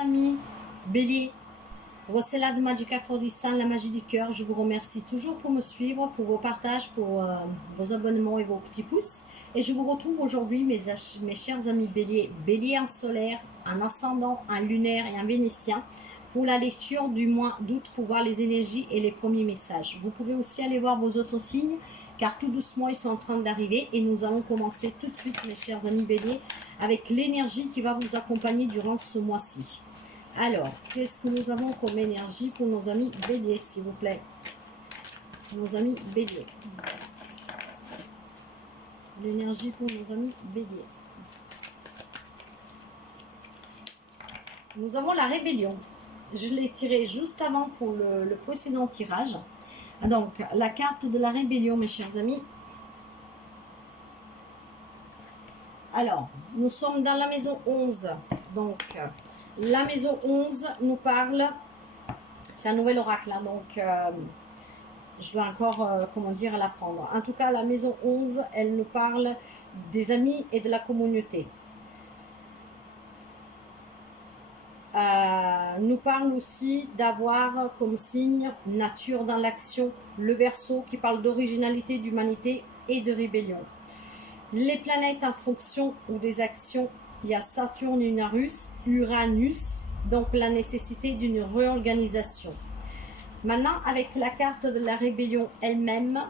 Amis Bélier, voici là de Magic Aphrodisiaque, la magie du cœur. Je vous remercie toujours pour me suivre, pour vos partages, pour vos abonnements et vos petits pouces. Et je vous retrouve aujourd'hui, mes chers amis Bélier, Bélier en solaire, en ascendant, en lunaire et en vénitien, pour la lecture du mois d'août pour voir les énergies et les premiers messages. Vous pouvez aussi aller voir vos autres signes, car tout doucement ils sont en train d'arriver. Et nous allons commencer tout de suite, mes chers amis Bélier, avec l'énergie qui va vous accompagner durant ce mois-ci. Alors, qu'est-ce que nous avons comme énergie pour nos amis Bélier, s'il vous plaît? Nos amis Bélier. L'énergie pour nos amis Bélier. Nous avons la rébellion. Je l'ai tiré juste avant pour le précédent tirage. Donc, la carte de la rébellion, mes chers amis. Alors, nous sommes dans la maison 11. Donc, la maison 11 nous parle, c'est un nouvel oracle, hein, donc je dois encore, comment dire, l'apprendre. En tout cas, la maison 11, elle nous parle des amis et de la communauté. Nous parle aussi d'avoir comme signe nature dans l'action, le Verseau qui parle d'originalité, d'humanité et de rébellion. Les planètes en fonction ou des actions, il y a Saturne, Uranus, donc la nécessité d'une réorganisation. Maintenant, avec la carte de la rébellion elle-même,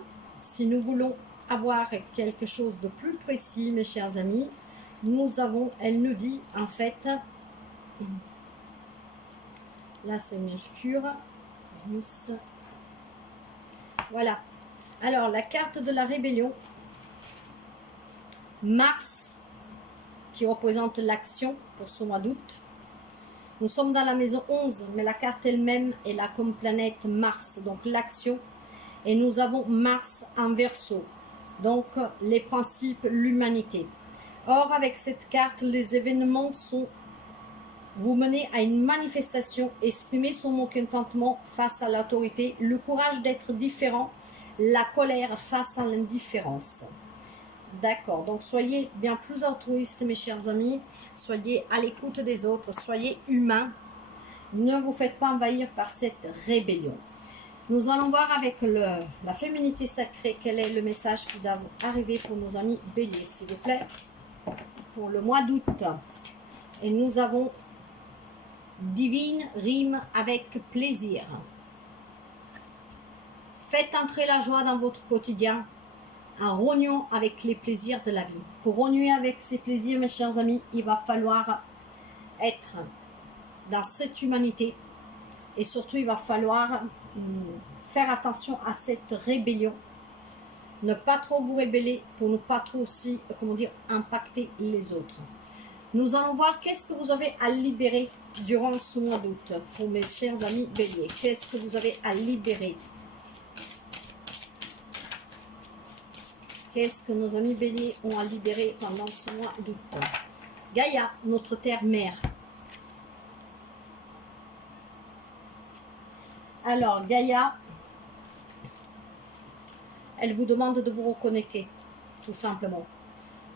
si nous voulons avoir quelque chose de plus précis, mes chers amis, nous avons, elle nous dit en fait, là c'est Mercure, Vénus, voilà. Alors, la carte de la rébellion, Mars, qui représente l'action pour ce mois d'août. Nous sommes dans la maison 11, mais la carte elle-même est là comme planète Mars, donc l'action. Et nous avons Mars en Verseau, donc les principes, l'humanité. Or, avec cette carte, les événements sont, vous menez à une manifestation, exprimer son mécontentement face à l'autorité, le courage d'être différent, la colère face à l'indifférence. D'accord, donc soyez bien plus altruistes, mes chers amis, soyez à l'écoute des autres, soyez humains, ne vous faites pas envahir par cette rébellion. Nous allons voir avec la féminité sacrée, quel est le message qui doit arriver pour nos amis Bélier, s'il vous plaît, pour le mois d'août. Et nous avons divine rime avec plaisir. Faites entrer la joie dans votre quotidien, en rognant avec les plaisirs de la vie. Pour rogner avec ces plaisirs, mes chers amis, il va falloir être dans cette humanité et surtout il va falloir faire attention à cette rébellion. Ne pas trop vous rébeller pour ne pas trop aussi, comment dire, impacter les autres. Nous allons voir qu'est-ce que vous avez à libérer durant ce mois d'août pour mes chers amis Bélier. Qu'est-ce que vous avez à libérer? Qu'est-ce que nos amis Bélier ont à libérer pendant ce mois d'août? Gaïa, notre terre-mère. Alors, Gaïa, elle vous demande de vous reconnecter, tout simplement.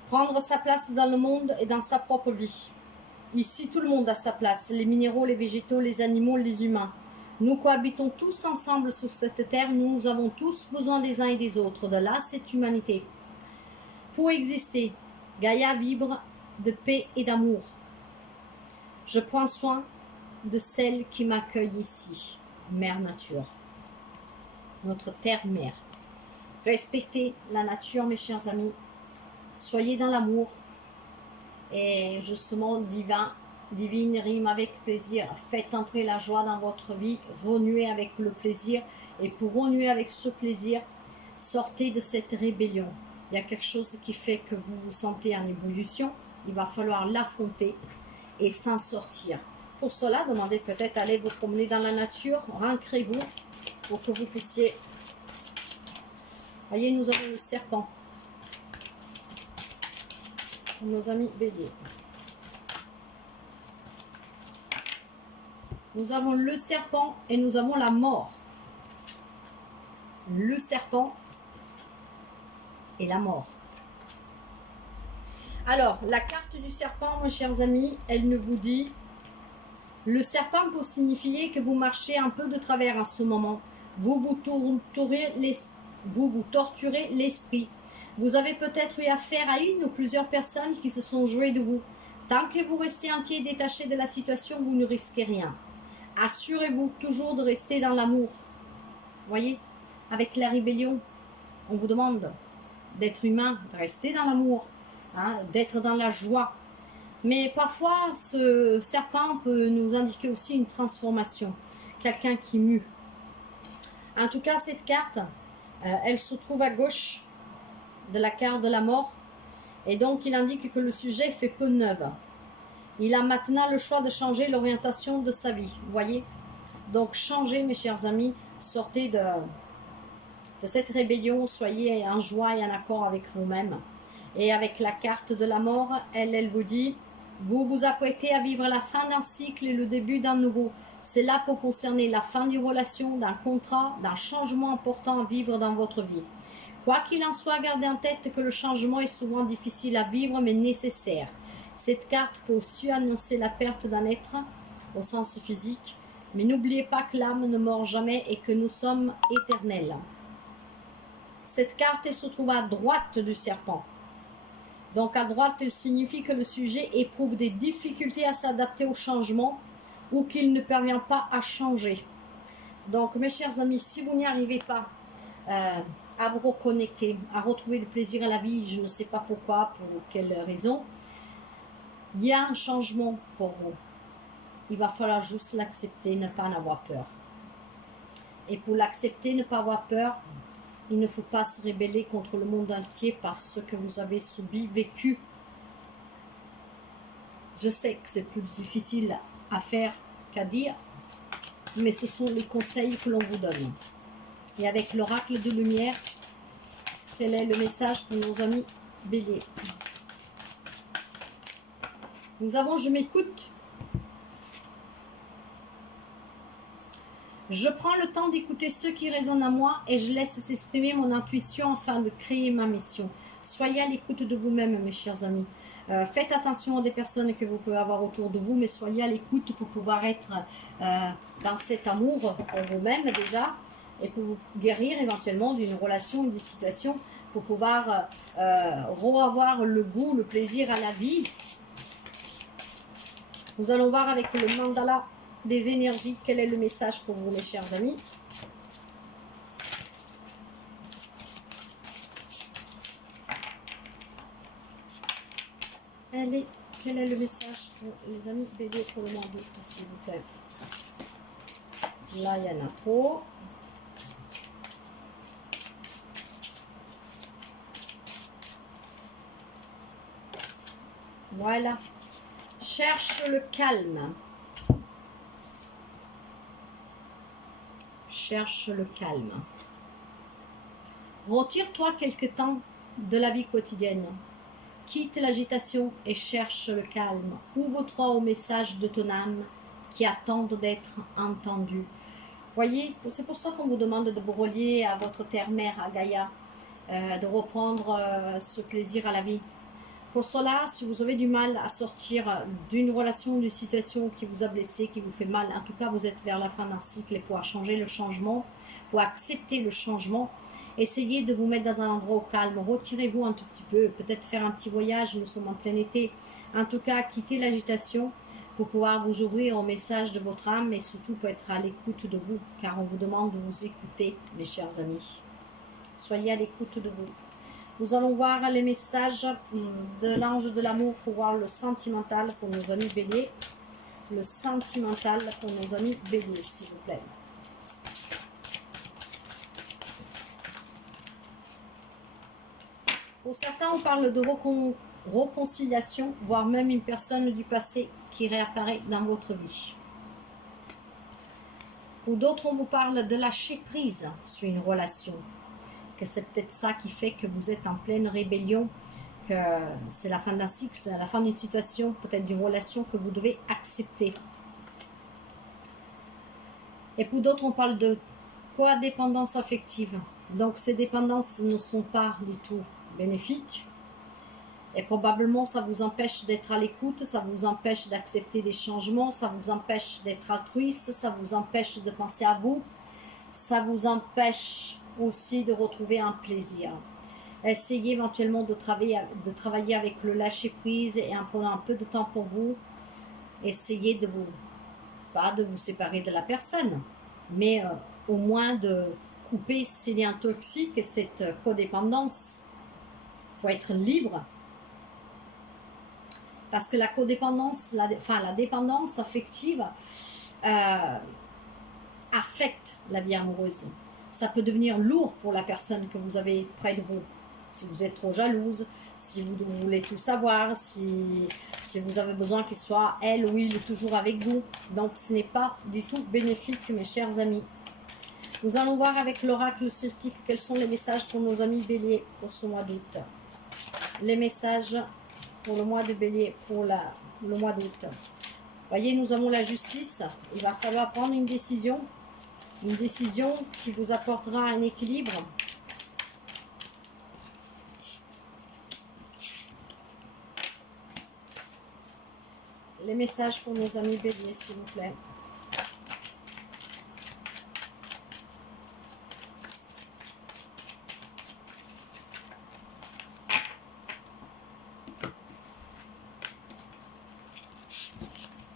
Prendre sa place dans le monde et dans sa propre vie. Ici, tout le monde a sa place. Les minéraux, les végétaux, les animaux, les humains. Nous cohabitons tous ensemble sur cette terre. Nous avons tous besoin des uns et des autres. De là, cette humanité. Pour exister, Gaïa vibre de paix et d'amour. Je prends soin de celle qui m'accueille ici. Mère Nature. Notre terre-mère. Respectez la nature, mes chers amis. Soyez dans l'amour. Et justement, divine rime avec plaisir. Faites entrer la joie dans votre vie. Renouez avec le plaisir. Et pour renouer avec ce plaisir, sortez de cette rébellion. Il y a quelque chose qui fait que vous vous sentez en ébullition. Il va falloir l'affronter et s'en sortir. Pour cela, demandez peut-être à aller vous promener dans la nature. Ancrez-vous pour que vous puissiez... Voyez, nous avons le serpent. Pour nos amis Bélier. Nous avons le serpent et nous avons la mort. Le serpent et la mort. Alors, la carte du serpent, mes chers amis, elle nous vous dit Le serpent peut signifier que vous marchez un peu de travers en ce moment. Vous vous torturez l'esprit. Vous avez peut-être eu affaire à une ou plusieurs personnes qui se sont jouées de vous. Tant que vous restez entier et détaché de la situation, vous ne risquez rien. Assurez-vous toujours de rester dans l'amour. Voyez, avec la rébellion, on vous demande d'être humain, de rester dans l'amour, hein, d'être dans la joie. Mais parfois, ce serpent peut nous indiquer aussi une transformation, quelqu'un qui mue. En tout cas, cette carte, elle se trouve à gauche de la carte de la mort. Et donc, il indique que le sujet fait peu neuve. Il a maintenant le choix de changer l'orientation de sa vie. Vous voyez? Donc, changez, mes chers amis. Sortez de cette rébellion. Soyez en joie et en accord avec vous-même. Et avec la carte de la mort, elle vous dit, vous vous apprêtez à vivre la fin d'un cycle et le début d'un nouveau. Cela peut concerner la fin d'une relation, d'un contrat, d'un changement important à vivre dans votre vie. Quoi qu'il en soit, gardez en tête que le changement est souvent difficile à vivre, mais nécessaire. Cette carte peut aussi annoncer la perte d'un être, au sens physique, mais n'oubliez pas que l'âme ne meurt jamais et que nous sommes éternels. Cette carte se trouve à droite du serpent. Donc à droite, elle signifie que le sujet éprouve des difficultés à s'adapter au changement ou qu'il ne parvient pas à changer. Donc mes chers amis, si vous n'y arrivez pas à vous reconnecter, à retrouver le plaisir à la vie, je ne sais pas pourquoi, pour quelle raison, il y a un changement pour vous. Il va falloir juste l'accepter, ne pas en avoir peur. Et pour l'accepter, ne pas avoir peur, il ne faut pas se rebeller contre le monde entier parce ce que vous avez subi, vécu. Je sais que c'est plus difficile à faire qu'à dire, mais ce sont les conseils que l'on vous donne. Et avec l'oracle de lumière, quel est le message pour nos amis béliers? Nous avons je m'écoute. Je prends le temps d'écouter ceux qui résonnent à moi et je laisse s'exprimer mon intuition afin de créer ma mission. Soyez à l'écoute de vous-même, mes chers amis. Faites attention à des personnes que vous pouvez avoir autour de vous, mais soyez à l'écoute pour pouvoir être dans cet amour pour vous-même déjà et pour vous guérir éventuellement d'une relation, d'une situation, pour pouvoir revoir le goût, le plaisir à la vie. Nous allons voir avec le mandala des énergies quel est le message pour vous, mes chers amis. Allez, quel est le message pour les amis béliers pour le mois d'août, s'il vous plaît? Là, il y en a trop. Voilà. Cherche le calme. Cherche le calme. Retire-toi quelque temps de la vie quotidienne. Quitte l'agitation et cherche le calme. Ouvre-toi au message de ton âme qui attendent d'être entendus. Voyez, c'est pour ça qu'on vous demande de vous relier à votre terre-mère, à Gaïa, de reprendre ce plaisir à la vie. Pour cela, si vous avez du mal à sortir d'une relation, d'une situation qui vous a blessé, qui vous fait mal, en tout cas vous êtes vers la fin d'un cycle et pour changer le changement, pour accepter le changement, essayez de vous mettre dans un endroit au calme, retirez-vous un tout petit peu, peut-être faire un petit voyage, nous sommes en plein été, en tout cas quittez l'agitation pour pouvoir vous ouvrir au message de votre âme et surtout pour être à l'écoute de vous, car on vous demande de vous écouter, mes chers amis. Soyez à l'écoute de vous. Nous allons voir les messages de l'ange de l'amour pour voir le sentimental pour nos amis béliers. Le sentimental pour nos amis béliers, s'il vous plaît. Pour certains, on parle de réconciliation, voire même une personne du passé qui réapparaît dans votre vie. Pour d'autres, on vous parle de lâcher prise sur une relation. Que c'est peut-être ça qui fait que vous êtes en pleine rébellion, que c'est la fin d'un cycle, c'est la fin d'une situation, peut-être d'une relation que vous devez accepter. Et pour d'autres, on parle de codépendance affective. Donc ces dépendances ne sont pas du tout bénéfiques. Et probablement, ça vous empêche d'être à l'écoute, ça vous empêche d'accepter des changements, ça vous empêche d'être altruiste, ça vous empêche de penser à vous, ça vous empêche aussi de retrouver un plaisir. Essayez éventuellement de travailler avec le lâcher-prise et en prenant un peu de temps pour vous. Essayez de vous, pas de vous séparer de la personne, mais au moins de couper ces liens toxiques et cette codépendance. Il faut être libre. Parce que la codépendance, la dépendance affective affecte la vie amoureuse. Ça peut devenir lourd pour la personne que vous avez près de vous. Si vous êtes trop jalouse, si vous voulez tout savoir, si vous avez besoin qu'il soit elle ou il toujours avec vous. Donc ce n'est pas du tout bénéfique, mes chers amis. Nous allons voir avec l'oracle celtique quels sont les messages pour nos amis béliers pour ce mois d'août. Les messages pour le mois de bélier, pour le mois d'août. Voyez, nous avons la justice. Il va falloir prendre une décision qui vous apportera un équilibre. Les messages pour nos amis béliers, s'il vous plaît.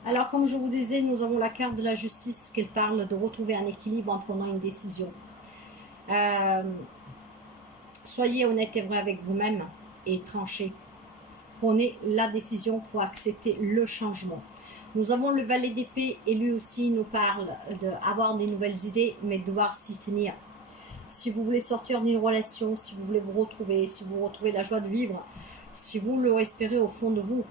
Alors, comme je vous disais, nous avons la carte de la justice qu'elle parle de retrouver un équilibre en prenant une décision. Soyez honnête et vrai avec vous-même et tranchez. Prenez la décision pour accepter le changement. Nous avons le valet d'épée et lui aussi nous parle d'avoir des nouvelles idées, mais de devoir s'y tenir. Si vous voulez sortir d'une relation, si vous voulez vous retrouver, si vous retrouvez la joie de vivre, si vous le espérez au fond de vous,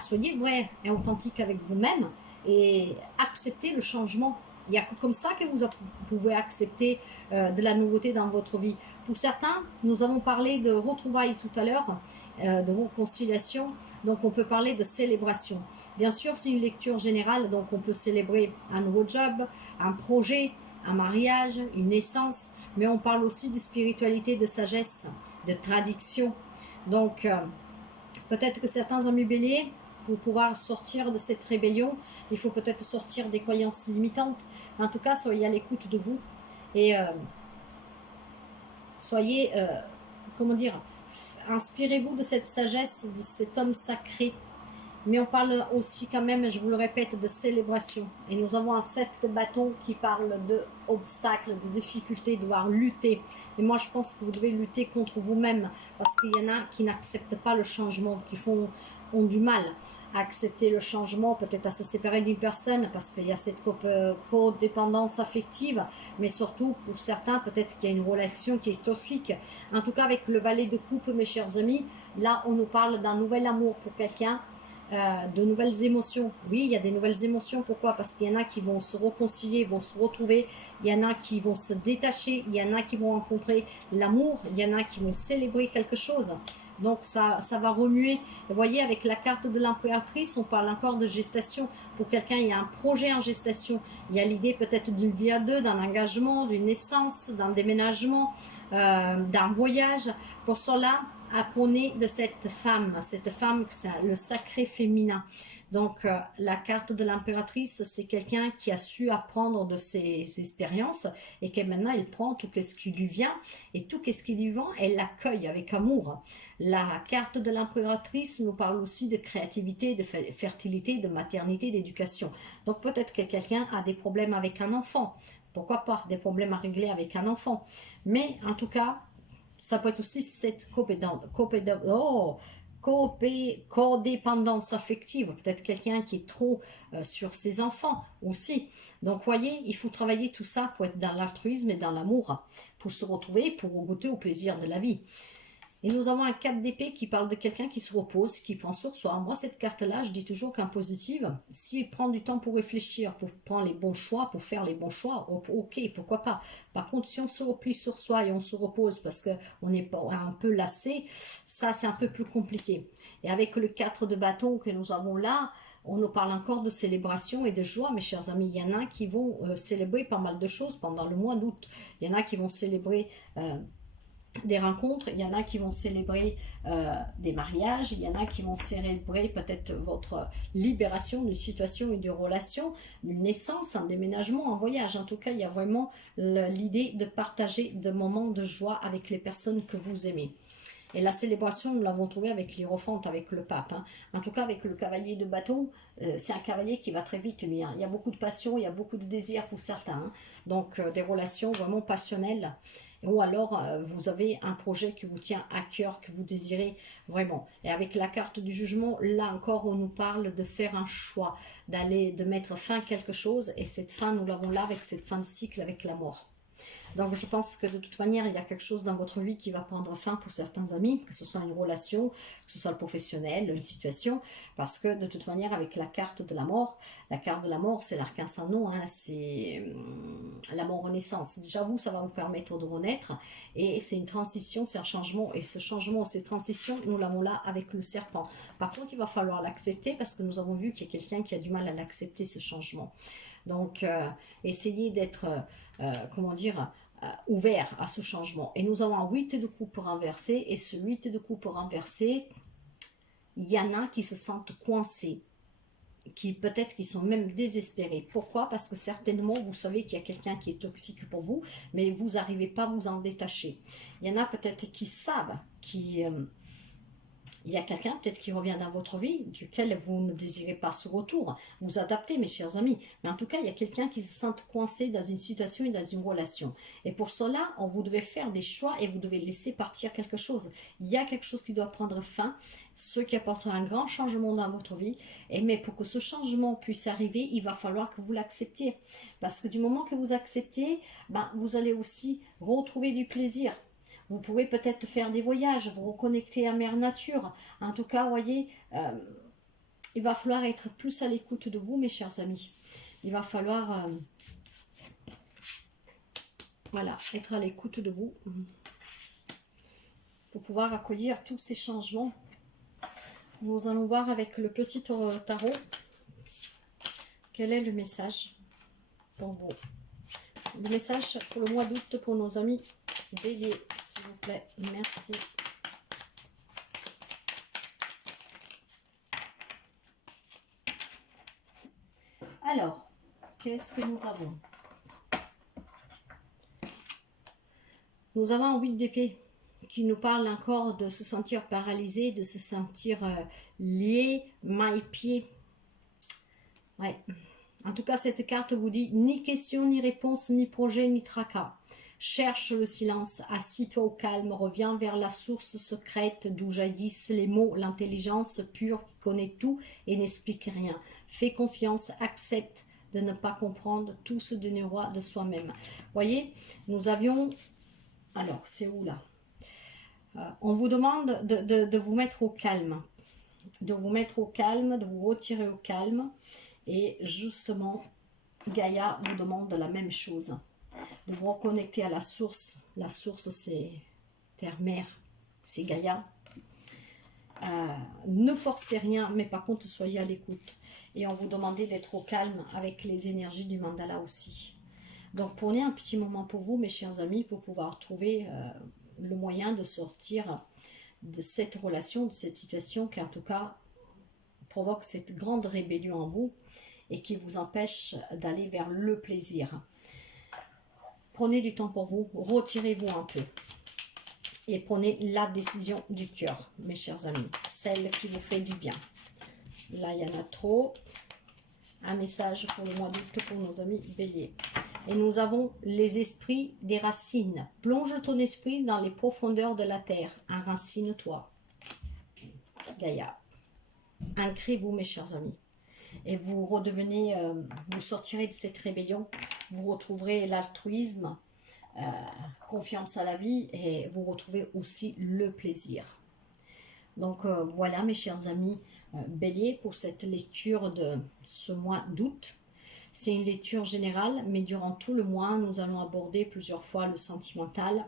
soyez vrai et authentique avec vous-même et acceptez le changement. Il n'y a que comme ça que vous pouvez accepter de la nouveauté dans votre vie. Pour certains, nous avons parlé de retrouvailles tout à l'heure, de réconciliation, donc on peut parler de célébration. Bien sûr, c'est une lecture générale, donc on peut célébrer un nouveau job, un projet, un mariage, une naissance, mais on parle aussi de spiritualité, de sagesse, de tradition. Donc, peut-être que certains amis béliers, pour pouvoir sortir de cette rébellion, il faut peut-être sortir des croyances limitantes. En tout cas, soyez à l'écoute de vous et soyez, comment dire, inspirez-vous de cette sagesse, de cet homme sacré. Mais on parle aussi quand même, je vous le répète, de célébration. Et nous avons un 7 de bâton qui parle d'obstacles, de difficultés, de devoir lutter. Et moi, je pense que vous devez lutter contre vous-même. Parce qu'il y en a qui n'acceptent pas le changement, qui ont du mal à accepter le changement, peut-être à se séparer d'une personne, parce qu'il y a cette codépendance affective. Mais surtout, pour certains, peut-être qu'il y a une relation qui est toxique. En tout cas, avec le valet de coupe, mes chers amis, là, on nous parle d'un nouvel amour pour quelqu'un. De nouvelles émotions. Oui, il y a des nouvelles émotions. Pourquoi? Parce qu'il y en a qui vont se réconcilier, vont se retrouver. Il y en a qui vont se détacher. Il y en a qui vont rencontrer l'amour. Il y en a qui vont célébrer quelque chose. Donc, ça va remuer. Vous voyez, avec la carte de l'impératrice, on parle encore de gestation. Pour quelqu'un, il y a un projet en gestation. Il y a l'idée peut-être d'une vie à deux, d'un engagement, d'une naissance, d'un déménagement, d'un voyage. Pour cela, apprenez de cette femme, c'est le sacré féminin. Donc, la carte de l'impératrice, c'est quelqu'un qui a su apprendre de ses expériences et que maintenant, elle prend tout ce qui lui vient et tout ce qui lui vient, elle l'accueille avec amour. La carte de l'impératrice nous parle aussi de créativité, de fertilité, de maternité, d'éducation. Donc, peut-être que quelqu'un a des problèmes avec un enfant. Pourquoi pas des problèmes à régler avec un enfant. Mais, en tout cas, ça peut être aussi cette codépendance affective, peut-être quelqu'un qui est trop sur ses enfants aussi. Donc, voyez, il faut travailler tout ça pour être dans l'altruisme et dans l'amour, pour se retrouver, pour goûter au plaisir de la vie. Et nous avons un 4 d'épée qui parle de quelqu'un qui se repose, qui prend sur soi. Moi, cette carte-là, je dis toujours qu'en positive, s'il prend du temps pour réfléchir, pour prendre les bons choix, pour faire les bons choix, ok, pourquoi pas. Par contre, si on se replie sur soi et on se repose parce qu'on est un peu lassé, ça, c'est un peu plus compliqué. Et avec le 4 de bâton que nous avons là, on nous parle encore de célébration et de joie, mes chers amis. Il y en a qui vont célébrer pas mal de choses pendant le mois d'août. Il y en a qui vont célébrer des rencontres, il y en a qui vont célébrer des mariages, il y en a qui vont célébrer peut-être votre libération d'une situation et d'une relation, d'une naissance, un déménagement, un voyage. En tout cas, il y a vraiment l'idée de partager des moments de joie avec les personnes que vous aimez. Et la célébration, nous l'avons trouvée avec l'Hiérophante, avec le pape. Hein. En tout cas, avec le cavalier de bâton, c'est un cavalier qui va très vite, lui. Hein. Il y a beaucoup de passion, il y a beaucoup de désir pour certains. Hein. Donc, des relations vraiment passionnelles. Ou alors, vous avez un projet qui vous tient à cœur, que vous désirez vraiment. Et avec la carte du jugement, là encore, on nous parle de faire un choix, de mettre fin à quelque chose. Et cette fin, nous l'avons là avec cette fin de cycle, avec la mort. Donc je pense que de toute manière, il y a quelque chose dans votre vie qui va prendre fin pour certains amis, que ce soit une relation, que ce soit le professionnel, une situation, parce que de toute manière, avec la carte de la mort c'est l'arcane sans nom, hein, c'est la mort renaissance. Déjà vous, ça va vous permettre de renaître, et c'est une transition, c'est un changement, et ce changement, cette transition, nous l'avons là avec le serpent. Par contre, il va falloir l'accepter, parce que nous avons vu qu'il y a quelqu'un qui a du mal à l'accepter, ce changement. Donc, essayez d'être, comment dire, ouvert à ce changement. Et nous avons un 8 de coupe renversé, et ce 8 de coupe renversé, il y en a qui se sentent coincés, qui peut-être qui sont même désespérés. Pourquoi? Parce que certainement, vous savez qu'il y a quelqu'un qui est toxique pour vous, mais vous n'arrivez pas à vous en détacher. Il y en a peut-être qui savent, il y a quelqu'un peut-être qui revient dans votre vie, duquel vous ne désirez pas ce retour. Vous adaptez, mes chers amis. Mais en tout cas, il y a quelqu'un qui se sent coincé dans une situation et dans une relation. Et pour cela, vous devez faire des choix et vous devez laisser partir quelque chose. Il y a quelque chose qui doit prendre fin, ce qui apportera un grand changement dans votre vie. Mais pour que ce changement puisse arriver, il va falloir que vous l'acceptiez. Parce que du moment que vous acceptez, vous allez aussi retrouver du plaisir. Vous pouvez peut-être faire des voyages, vous reconnecter à Mère Nature. En tout cas, voyez, il va falloir être plus à l'écoute de vous, mes chers amis. Il va falloir, voilà, être à l'écoute de vous pour pouvoir accueillir tous ces changements. Nous allons voir avec le petit tarot quel est le message pour vous. Le message pour le mois d'août pour nos amis Bélier, s'il vous plaît. Merci. Alors, qu'est-ce que nous avons? Nous avons un 8 d'épée qui nous parle encore de se sentir paralysé, de se sentir lié, mains et pieds. Ouais. En tout cas, cette carte vous dit ni question, ni réponse, ni projet, ni tracas. Cherche le silence, assis-toi au calme, reviens vers la source secrète d'où jaillissent les mots, l'intelligence pure qui connaît tout et n'explique rien. Fais confiance, accepte de ne pas comprendre, tout se donnera de soi-même. Voyez, nous avions... Alors, c'est où là? On vous demande de vous mettre au calme. De vous mettre au calme, de vous retirer au calme. Et justement, Gaïa vous demande la même chose. De vous reconnecter à la source. La source, c'est terre-mère, c'est Gaïa. Ne forcez rien, mais par contre, soyez à l'écoute. Et on vous demandait d'être au calme avec les énergies du mandala aussi. Donc, prenez un petit moment pour vous, mes chers amis, pour pouvoir trouver le moyen de sortir de cette relation, de cette situation qui, en tout cas, provoque cette grande rébellion en vous et qui vous empêche d'aller vers le plaisir. Prenez du temps pour vous, retirez-vous un peu et prenez la décision du cœur, mes chers amis, celle qui vous fait du bien. Là, il y en a trop. Un message pour le mois d'août pour nos amis Bélier. Et nous avons les esprits des racines. Plonge ton esprit dans les profondeurs de la terre. Enracine-toi. Gaïa. Ancrez-vous, mes chers amis. Et vous redevenez, vous sortirez de cette rébellion, vous retrouverez l'altruisme, confiance à la vie, et vous retrouvez aussi le plaisir. Donc voilà, mes chers amis Bélier, pour cette lecture de ce mois d'août. C'est une lecture générale, mais durant tout le mois, nous allons aborder plusieurs fois le sentimental.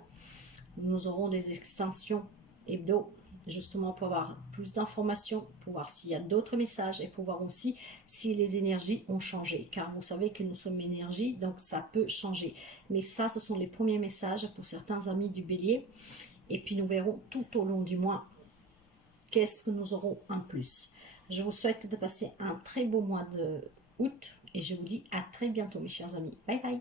Nous aurons des extensions hebdo, justement pour avoir plus d'informations, pour voir s'il y a d'autres messages et pour voir aussi si les énergies ont changé. Car vous savez que nous sommes énergie, donc ça peut changer. Mais ça, ce sont les premiers messages pour certains amis du Bélier. Et puis nous verrons tout au long du mois qu'est-ce que nous aurons en plus. Je vous souhaite de passer un très beau mois de août et je vous dis à très bientôt mes chers amis. Bye bye.